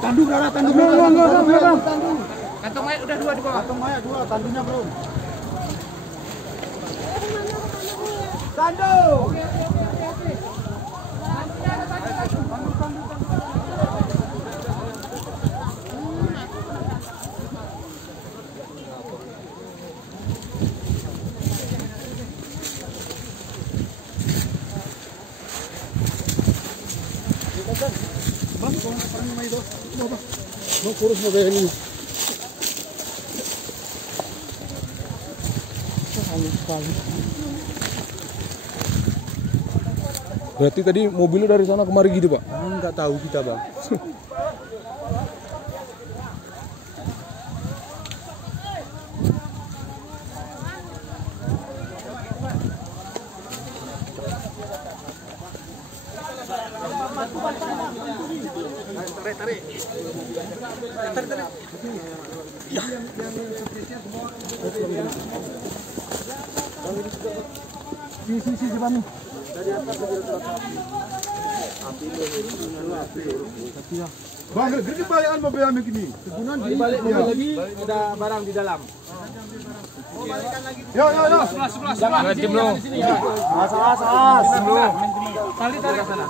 Tandu berapa? Tandu. Kantong mayat udah 2 di bawah. Kantong mayat 2, tandunya belum. Tandu. Bang, kung parang may do. Bang, kurus na ba ini? Berarti tadi mobilnya dari sana kemari gitu, Pak? Nggak tahu kita, Bang. Tarik. Ya. Si Bang. Bang, gede balikan mobil kami gini. Kegunaan dibalik mobil lagi, ada barang di dalam. Yo. Sebelah. Jemlo. As. Tali sana.